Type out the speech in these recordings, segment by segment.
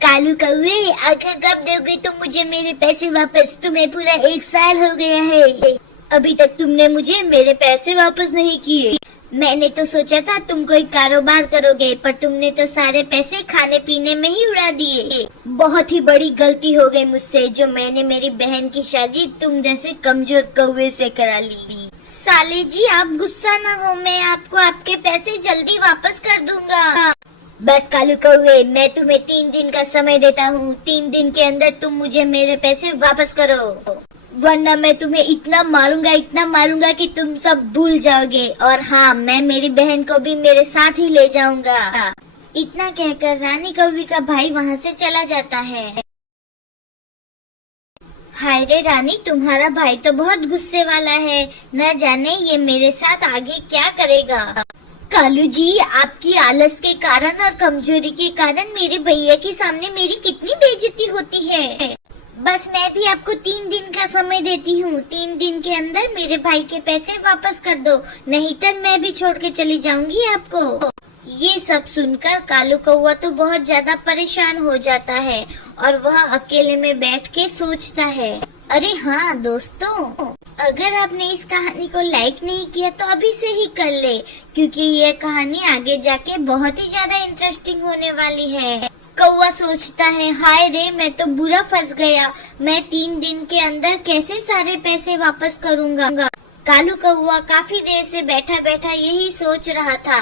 कालू कौवे, आखिर कब दोगे तुम मुझे मेरे पैसे वापस? तुम्हें पूरा 1 साल हो गया है, अभी तक तुमने मुझे मेरे पैसे वापस नहीं किए। मैंने तो सोचा था तुम कोई कारोबार करोगे, पर तुमने तो सारे पैसे खाने पीने में ही उड़ा दिए। बहुत ही बड़ी गलती हो गई मुझसे, जो मैंने मेरी बहन की शादी तुम जैसे कमजोर कौवे से करा ली। साले जी, आप गुस्सा ना हो, मैं आपको आपके पैसे जल्दी वापस कर दूंगा। बस कालू कौवे, मैं तुम्हें 3 दिन का समय देता हूँ। 3 दिन के अंदर तुम मुझे मेरे पैसे वापस करो, वरना मैं तुम्हें इतना मारूंगा कि तुम सब भूल जाओगे। और हाँ, मैं मेरी बहन को भी मेरे साथ ही ले जाऊंगा। इतना कहकर रानी कौवी का भाई वहाँ से चला जाता है। हाय रे रानी, तुम्हारा भाई तो बहुत गुस्से वाला है, न जाने ये मेरे साथ आगे क्या करेगा। कालू जी, आपकी आलस के कारण और कमजोरी के कारण मेरे भैया के सामने मेरी कितनी बेइज्जती होती है। बस मैं भी आपको 3 दिन का समय देती हूँ। 3 दिन के अंदर मेरे भाई के पैसे वापस कर दो, नहीं तो मैं भी छोड़ के चली जाऊंगी आपको। ये सब सुनकर कालू कौवा तो बहुत ज्यादा परेशान हो जाता है और वह अकेले में बैठ के सोचता है। अरे हाँ दोस्तों, अगर आपने इस कहानी को लाइक नहीं किया तो अभी से ही कर ले, क्योंकि ये कहानी आगे जाके बहुत ही ज्यादा इंटरेस्टिंग होने वाली है। कौवा सोचता है, हाय रे, मैं तो बुरा फंस गया। मैं 3 दिन के अंदर कैसे सारे पैसे वापस करूँगा। कालू कौवा काफी देर से बैठा बैठा यही सोच रहा था।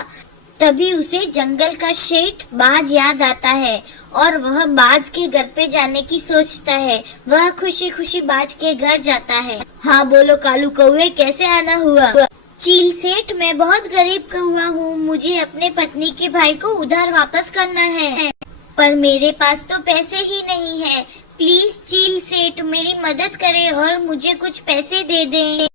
तभी उसे जंगल का शेठ बाज याद आता है और वह बाज के घर पे जाने की सोचता है। वह खुशी खुशी बाज के घर जाता है। हाँ बोलो कालू कौवे, कैसे आना हुआ? चील सेठ, मैं बहुत गरीब कौवा हूँ, मुझे अपने पत्नी के भाई को उधार वापस करना है, पर मेरे पास तो पैसे ही नहीं है। प्लीज चील सेठ मेरी मदद करे और मुझे कुछ पैसे दे दें।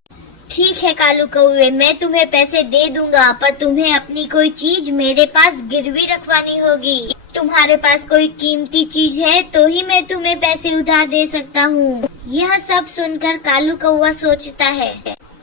ठीक है कालू कौवे, मैं तुम्हें पैसे दे दूंगा, पर तुम्हें अपनी कोई चीज मेरे पास गिरवी रखवानी होगी। तुम्हारे पास कोई कीमती चीज है तो ही मैं तुम्हें पैसे उधार दे सकता हूँ। यह सब सुनकर कालू कौवा सोचता है,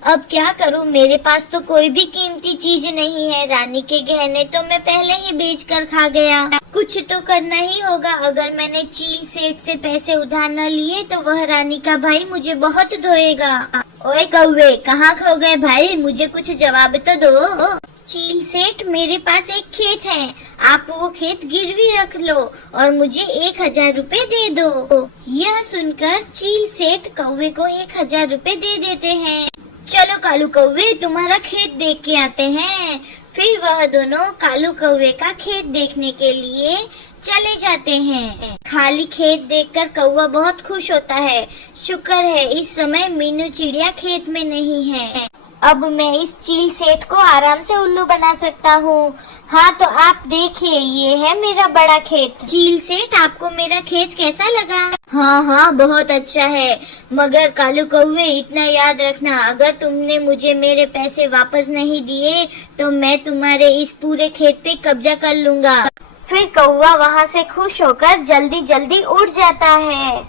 अब क्या करूँ, मेरे पास तो कोई भी कीमती चीज नहीं है। रानी के गहने तो मैं पहले ही बेच कर खा गया। कुछ तो करना ही होगा। अगर मैंने चील सेठ से पैसे उधार न लिए तो वह रानी का भाई मुझे बहुत धोएगा। ओए कौवे, कहाँ खो गए भाई, मुझे कुछ जवाब तो दो। चील सेठ, मेरे पास एक खेत है, आप वो खेत गिरवी रख लो और मुझे 1000 रुपए दे दो। यह सुनकर चील सेठ कौवे को 1000 रुपए दे देते हैं। चलो कालू कौवे, तुम्हारा खेत देख के आते हैं। फिर वह दोनों कालू कौवे का खेत देखने के लिए चले जाते हैं। खाली खेत देखकर कौवा बहुत खुश होता है। शुक्र है इस समय मीनू चिड़िया खेत में नहीं है। अब मैं इस चील सेठ को आराम से उल्लू बना सकता हूँ। हाँ तो आप देखिए, ये है मेरा बड़ा खेत। चील सेठ, आपको मेरा खेत कैसा लगा? हाँ, बहुत अच्छा है, मगर कालू कौवे इतना याद रखना, अगर तुमने मुझे मेरे पैसे वापस नहीं दिए तो मैं तुम्हारे इस पूरे खेत पे कब्जा कर लूँगा। फिर कौवा वहाँ से खुश होकर जल्दी जल्दी उड़ जाता है।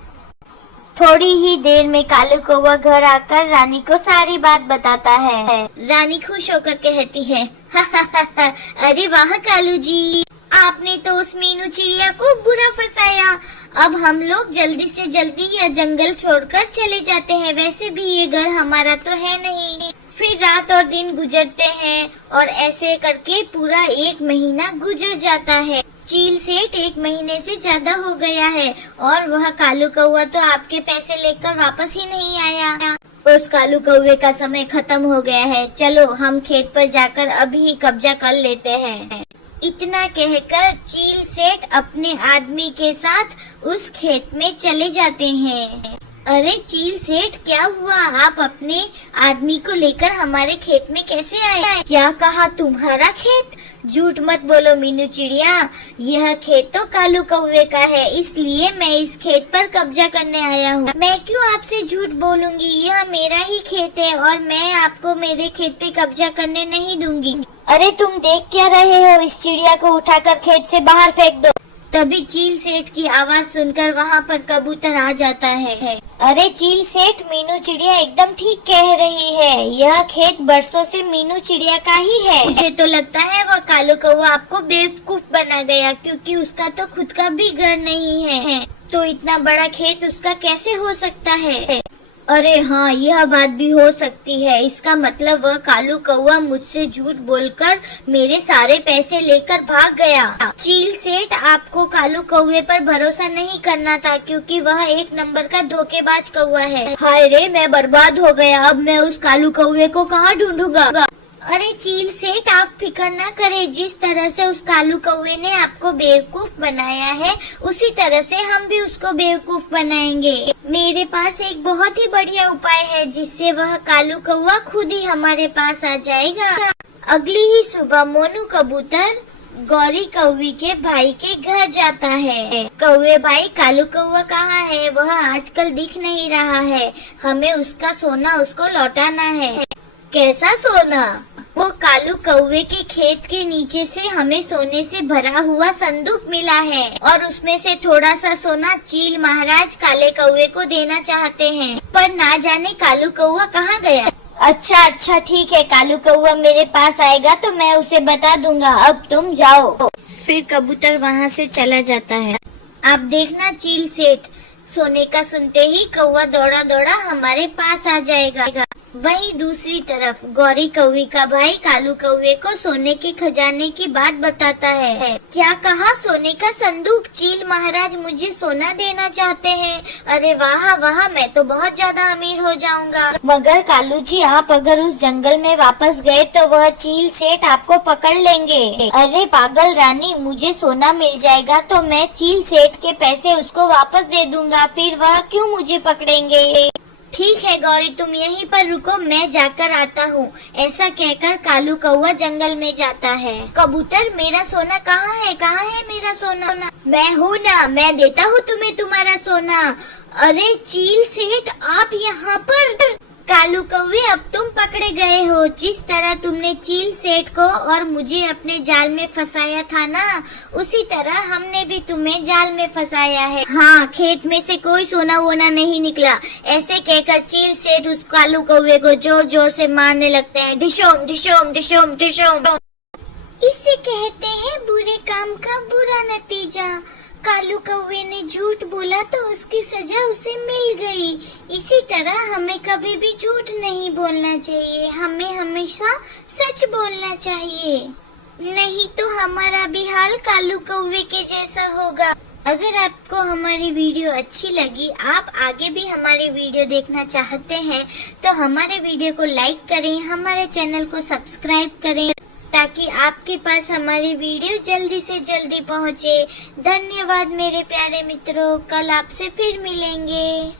थोड़ी ही देर में कालू कौवा घर आकर रानी को सारी बात बताता है। रानी खुश होकर कहती है, अरे वाह कालू जी, आपने तो उस मीनू चिड़िया को बुरा फंसाया। अब हम लोग जल्दी से जल्दी यह जंगल छोड़कर चले जाते हैं, वैसे भी ये घर हमारा तो है नहीं। फिर रात और दिन गुजरते हैं और ऐसे करके पूरा 1 महीना गुजर जाता है। चील सेठ 1 महीने से ज्यादा हो गया है और वह कालू कौवा तो आपके पैसे लेकर वापस ही नहीं आया। उस कालू कौवे का समय खत्म हो गया है, चलो हम खेत पर जाकर अभी ही कब्जा कर लेते हैं। इतना कहकर चील सेठ अपने आदमी के साथ उस खेत में चले जाते हैं। अरे चील सेठ, क्या हुआ, आप अपने आदमी को लेकर हमारे खेत में कैसे आए? क्या कहा, तुम्हारा खेत? झूठ मत बोलो मीनू चिड़िया, यह खेत तो कालू कौवे का है, इसलिए मैं इस खेत पर कब्जा करने आया हूँ। मैं क्यों आपसे झूठ बोलूंगी, यह मेरा ही खेत है और मैं आपको मेरे खेत पे कब्जा करने नहीं दूंगी। अरे तुम देख क्या रहे हो, इस चिड़िया को उठाकर खेत से बाहर फेंक दो। तभी चील सेठ की आवाज सुनकर वहाँ पर कबूतर आ जाता है। अरे चील सेठ, मीनू चिड़िया एकदम ठीक कह रही है, यह खेत बरसों से मीनू चिड़िया का ही है। मुझे तो लगता है वह कालू कौवा आपको बेवकूफ बना गया, क्योंकि उसका तो खुद का भी घर नहीं है, तो इतना बड़ा खेत उसका कैसे हो सकता है। अरे हाँ, यह बात भी हो सकती है। इसका मतलब वह कालू कौवा मुझसे झूठ बोलकर मेरे सारे पैसे लेकर भाग गया। चील सेठ, आपको कालू कौवे पर भरोसा नहीं करना था, क्योंकि वह एक नंबर का धोखेबाज कौवा है। हाय रे, मैं बर्बाद हो गया। अब मैं उस कालू कौवे को कहाँ ढूंढूंगा। अरे चील सेठ, आप फिक्र ना करें। जिस तरह से उस कालू कौवे ने आपको बेवकूफ बनाया है, उसी तरह से हम भी उसको बेवकूफ बनाएंगे। मेरे पास एक बहुत ही बढ़िया उपाय है, जिससे वह कालू कौवा खुद ही हमारे पास आ जाएगा। अगली ही सुबह मोनू कबूतर गौरी कौवी के भाई के घर जाता है। कौवे भाई, कालू कौवा कहाँ है? वह आजकल दिख नहीं रहा है। हमें उसका सोना उसको लौटाना है। कैसा सोना? वो कालू कौवे के खेत के नीचे से हमें सोने से भरा हुआ संदूक मिला है, और उसमें से थोड़ा सा सोना चील महाराज काले कौवे को देना चाहते हैं, पर ना जाने कालू कौवा कहाँ गया। अच्छा ठीक है, कालू कौवा मेरे पास आएगा तो मैं उसे बता दूंगा। अब तुम जाओ। फिर कबूतर वहाँ से चला जाता है। आप देखना चील सेठ, सोने का सुनते ही कौवा दौड़ा दौड़ा हमारे पास आ जाएगा। वहीं दूसरी तरफ गौरी कौवी का भाई कालू कौवे को सोने के खजाने की बात बताता है। क्या कहा? सोने का संदूक? चील महाराज मुझे सोना देना चाहते हैं। अरे वाह वाह, मैं तो बहुत ज्यादा अमीर हो जाऊंगा। मगर कालू जी, आप अगर उस जंगल में वापस गए तो वह चील सेठ आपको पकड़ लेंगे। अरे पागल रानी, मुझे सोना मिल जाएगा तो मैं चील सेठ के पैसे उसको वापस दे दूंगा, फिर वह क्यों मुझे पकड़ेंगे। ठीक है गौरी, तुम यहीं पर रुको, मैं जाकर आता हूँ। ऐसा कहकर कालू कौवा जंगल में जाता है। कबूतर, मेरा सोना कहाँ है? कहाँ है मेरा सोना? मैं हूँ ना, मैं देता हूँ तुम्हें तुम्हारा सोना। अरे चील सेठ, आप यहाँ पर? कालू कौवे, अब तुम पकड़े गए हो। जिस तरह तुमने चील सेठ को और मुझे अपने जाल में फंसाया था ना, उसी तरह हमने भी तुम्हें जाल में फंसाया है। हाँ, खेत में से कोई सोना वोना नहीं निकला। ऐसे कहकर चील सेठ उस कालू कौवे को जोर जोर से मारने लगते हैं। ढिशोम ढिशोम ढिशोम ढिशोम। इसे कहते हैं बुरे काम का बुरा नतीजा। कालू कौवे ने झूठ बोला तो उसकी सजा उसे मिल गई। इसी तरह हमें कभी भी झूठ नहीं बोलना चाहिए, हमें हमेशा सच बोलना चाहिए, नहीं तो हमारा भी हाल कालू कौवे के जैसा होगा। अगर आपको हमारी वीडियो अच्छी लगी, आप आगे भी हमारी वीडियो देखना चाहते हैं, तो हमारे वीडियो को लाइक करें, हमारे चैनल को सब्सक्राइब करें, ताकि आपके पास हमारी वीडियो जल्दी से जल्दी पहुंचे। धन्यवाद मेरे प्यारे मित्रों, कल आपसे फिर मिलेंगे।